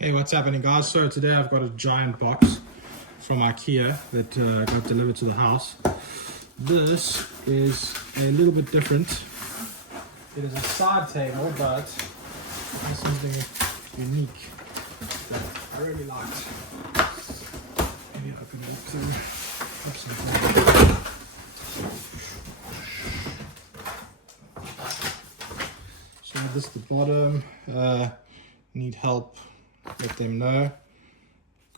Hey, what's happening, guys? So today I've got a giant box from IKEA that got delivered to the house. This is a little bit different. It is a side table, but it's something unique that I really liked. Maybe I can look through. So this is the bottom. Need help? Let them know.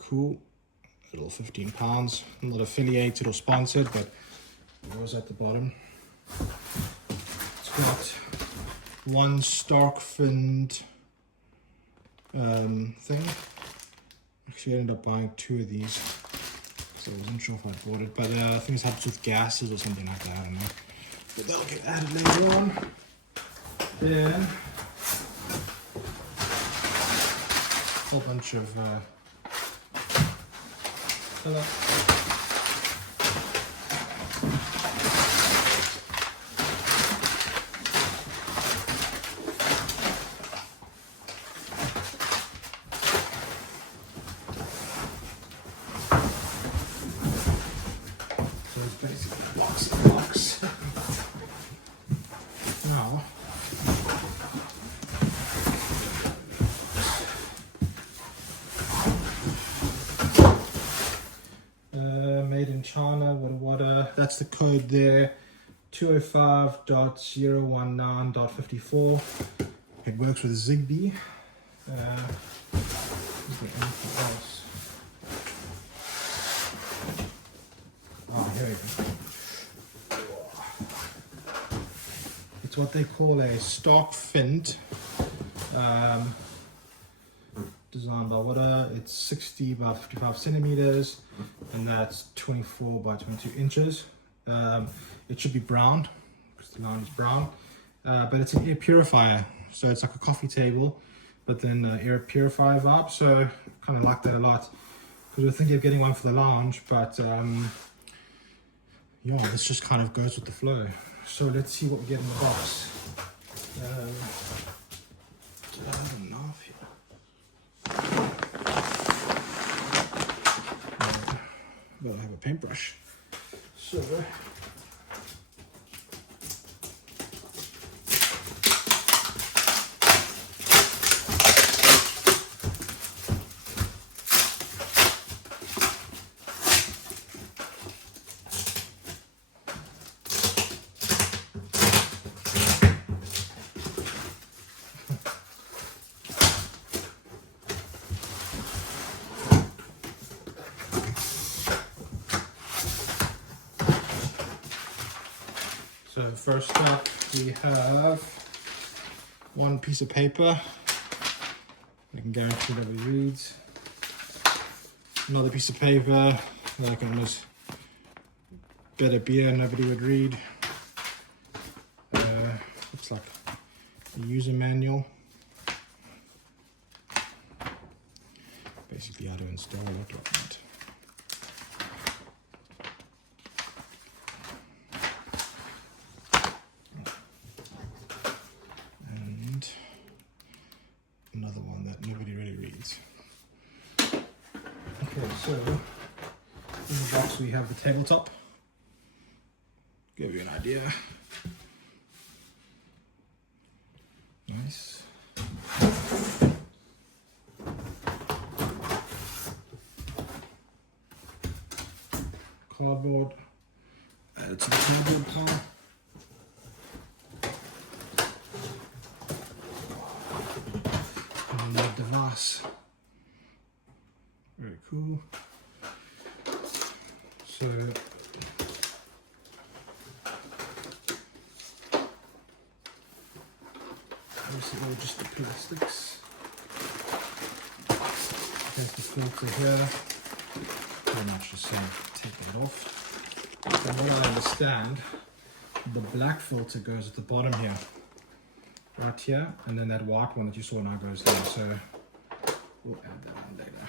Cool. Little £15. I'm not affiliated or sponsored, but it was at the bottom. It's got one Starkvind thing. Actually, I ended up buying two of these because I wasn't sure if I bought it, but I think it helps with gases or something like that. I don't know. But that'll get added later on. Then a whole bunch of filler. So it's basically a box in a box. Now, made in China with water. That's the code there, 205.019.54. It works with Zigbee. Is there anything else? Oh, here we go. It's what they call a Starkvind. Designed by water. It's 60 by 55 centimeters, and that's 24 by 22 inches. It should be brown because the line is brown, but it's an air purifier, so it's like a coffee table, but then air purifier vibe. So kind of like that a lot because we're thinking of getting one for the lounge, but yeah, this just kind of goes with the flow. So let's see what we get in the box. I have enough here. Well, I have a paintbrush. So first up, we have one piece of paper. I can guarantee nobody reads. Another piece of paper that I can almost bet a beer nobody would read. Looks like a user manual. Basically how to install what document. Another one that nobody really reads. Okay, so in the box we have the tabletop. Give you an idea. Nice. Cardboard. Add it to the cardboard pile. Device. Very cool. So obviously all just the plastics. There's the filter here. Pretty much just take that off. From what I understand, the black filter goes at the bottom here. Right here, and then that white one that you saw now goes there, so we'll add that on later.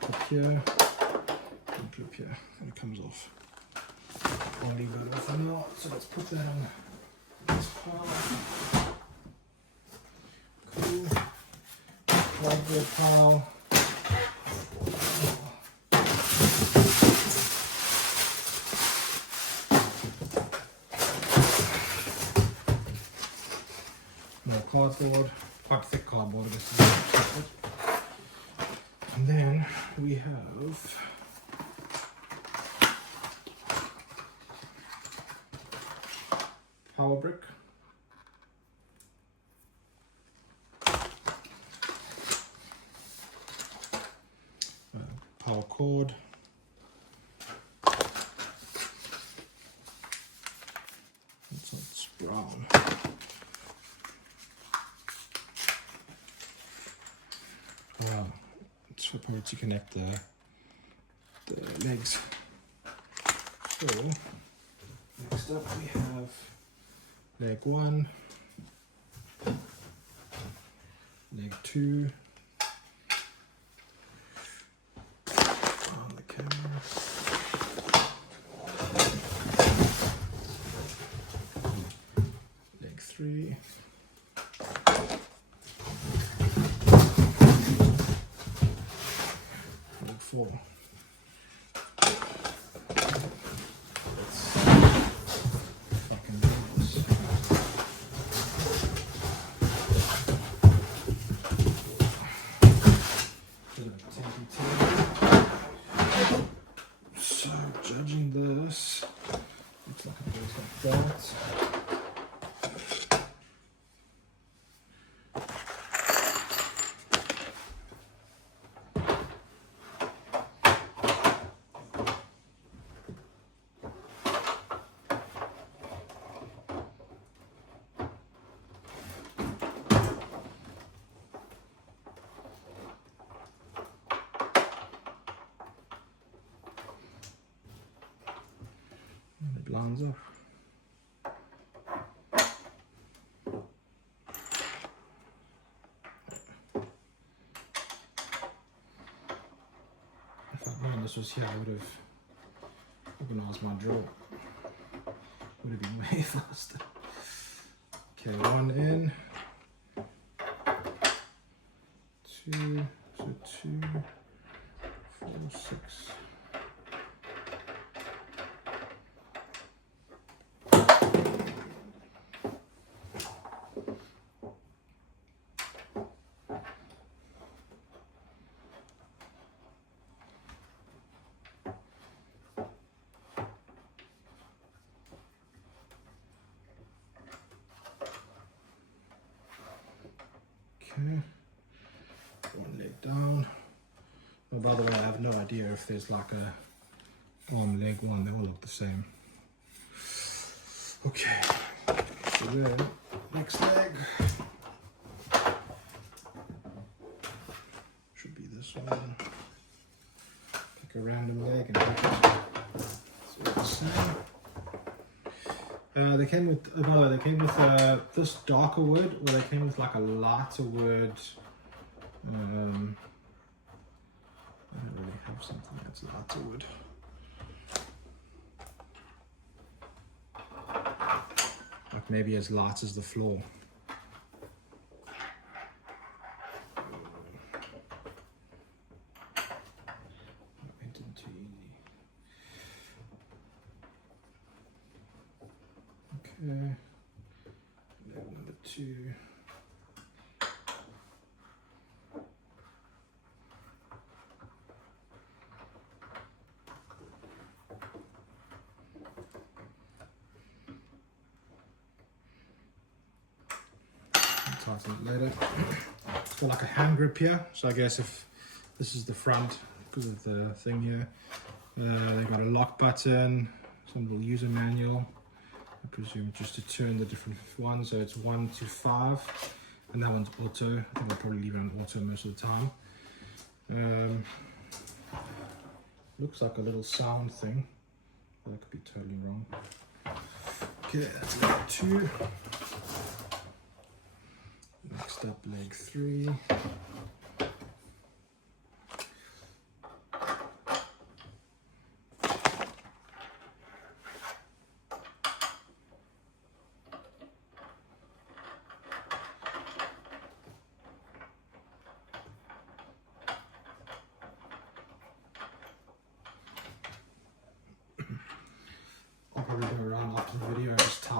Clip here, and clip here, and it comes off. I'll leave that off for now, so let's put that on this pile. Cool. cardboard pile. More cardboard, quite thick cardboard, I guess. And then we have power brick. Power cord. It's brown. It's probably to connect the legs. So next up we have leg 1, leg 2. On the camera. Leg 3. Leg 4. Let's fucking do this. Bit of a tacky tape. So judging this, looks like it goes like that. And it lines up. If I'd known this was here, I would have organized my drawer. Would have been way faster. Okay, 1 in. 2, so 2, 4, 6. Okay, 1 leg down. Oh, by the way, I have no idea if there's like a arm, leg 1, they all look the same. Okay, so then next leg should be this one. Pick a random leg and pick it. So it's the same. They came with, by the way, they came with this darker wood, or they came with like a lighter wood. I don't really have something that's lighter wood. Like maybe as light as the floor. Too easy. Okay, leg number 2. Tighten it later. It's got like a hand grip here, so I guess if this is the front, because of the thing here, they've got a lock button, some little user manual. I presume just to turn the different ones, so it's 1 to 5, and that one's auto. I think I'll probably leave it on auto most of the time. Looks like a little sound thing, but I could be totally wrong. Okay, that's leg 2. Next up, leg 3.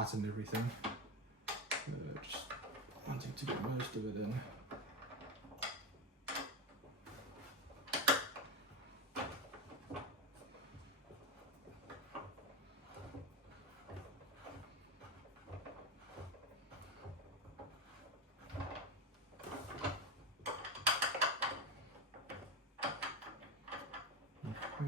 lights and everything. Just wanting to get most of it in. Okay.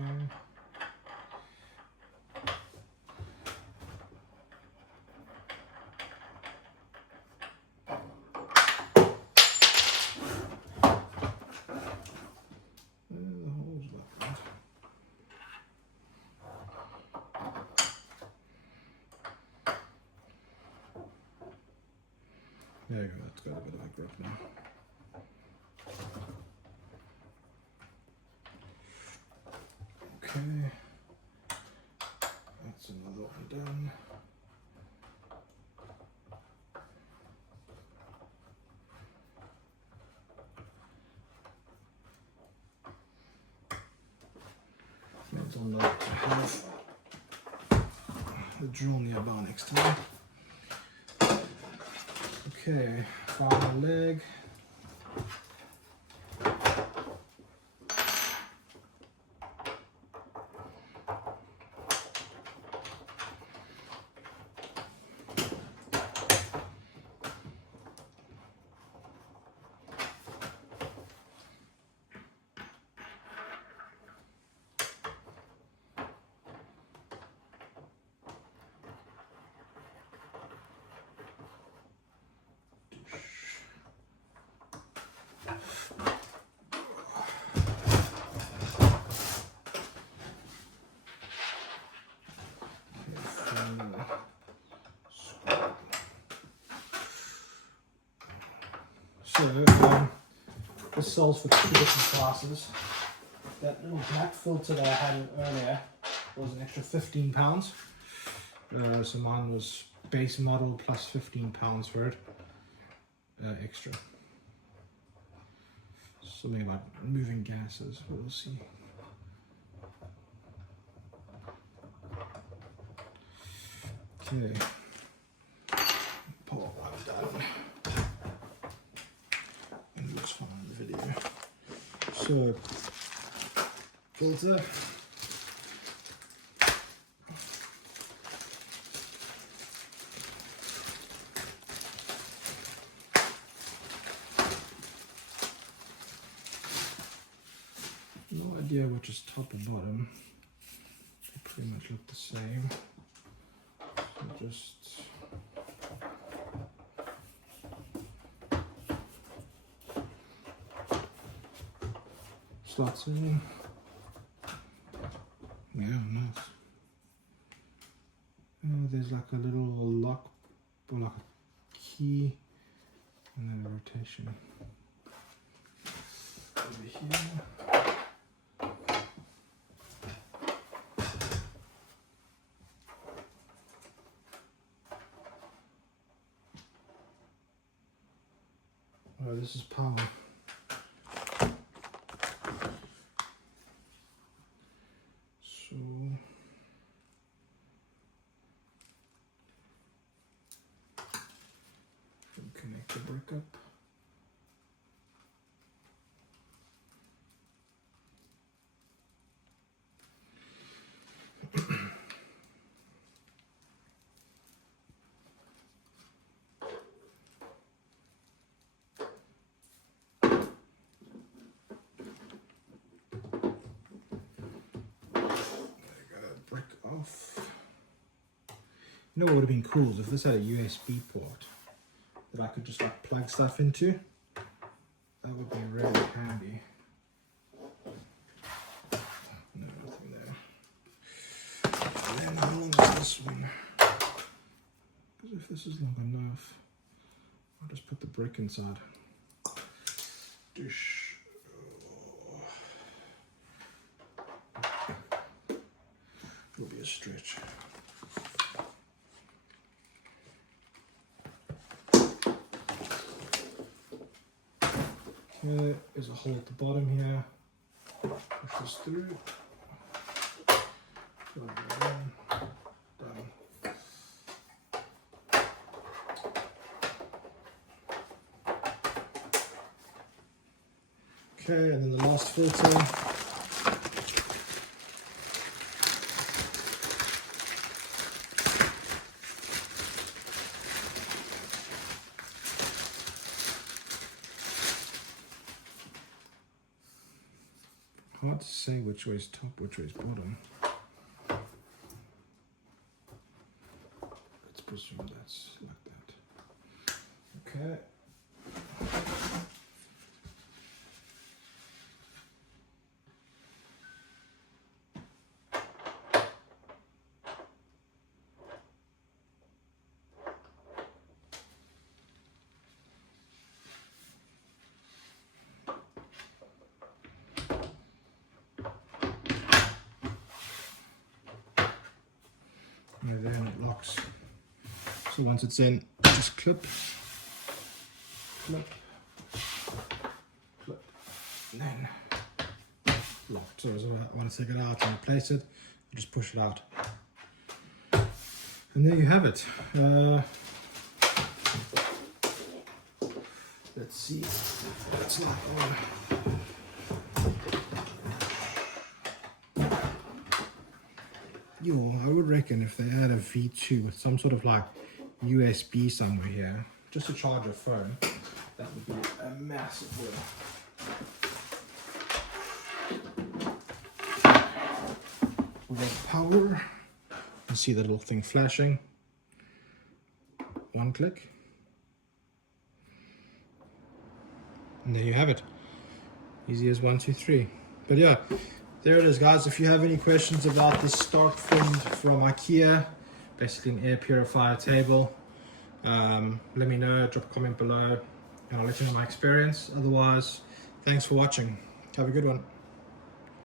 There you go, it's got a bit of a grip now. Okay, that's another one done. It's on note to have the drill nearby next to me. Okay, final leg. So, this sells for 2 different prices. That little black filter that I had earlier was an extra £15. So mine was base model plus £15 for it extra. Something like moving gases, we'll see. Okay, pull that down. And it looks fine in the video. So, filter. No idea which is top and bottom. They pretty much look the same. So just slots in. Yeah, nice. Oh, there's like a little lock or like a key and then a rotation over here. Oh, this is power. So connect the brick up. You know what would have been cool is if this had a USB port that I could just like plug stuff into. That would be really handy. No, nothing there. And then how long is this one? Because if this is long enough, I'll just put the brick inside. Dish. Will be a stretch. Okay, there's a hole at the bottom here. Push this through. Done. Okay, and then the last filter. Hard to say which way is top, which way is bottom. Let's presume that's like that. Okay. And then it locks. So once it's in, just clip, clip, clip, and then locked. So as I want to take it out and replace it, I just push it out. And there you have it. Let's see what it's like on. I would reckon if they had a V2 with some sort of like USB somewhere here, just to charge your phone, that would be a massive win. We have power. You see the little thing flashing. One click. And there you have it. Easy as 1, 2, 3. But yeah, there it is, guys. If you have any questions about this Starkvind from IKEA, basically an air purifier table, let me know, drop a comment below, and I'll let you know my experience. Otherwise, thanks for watching. Have a good one.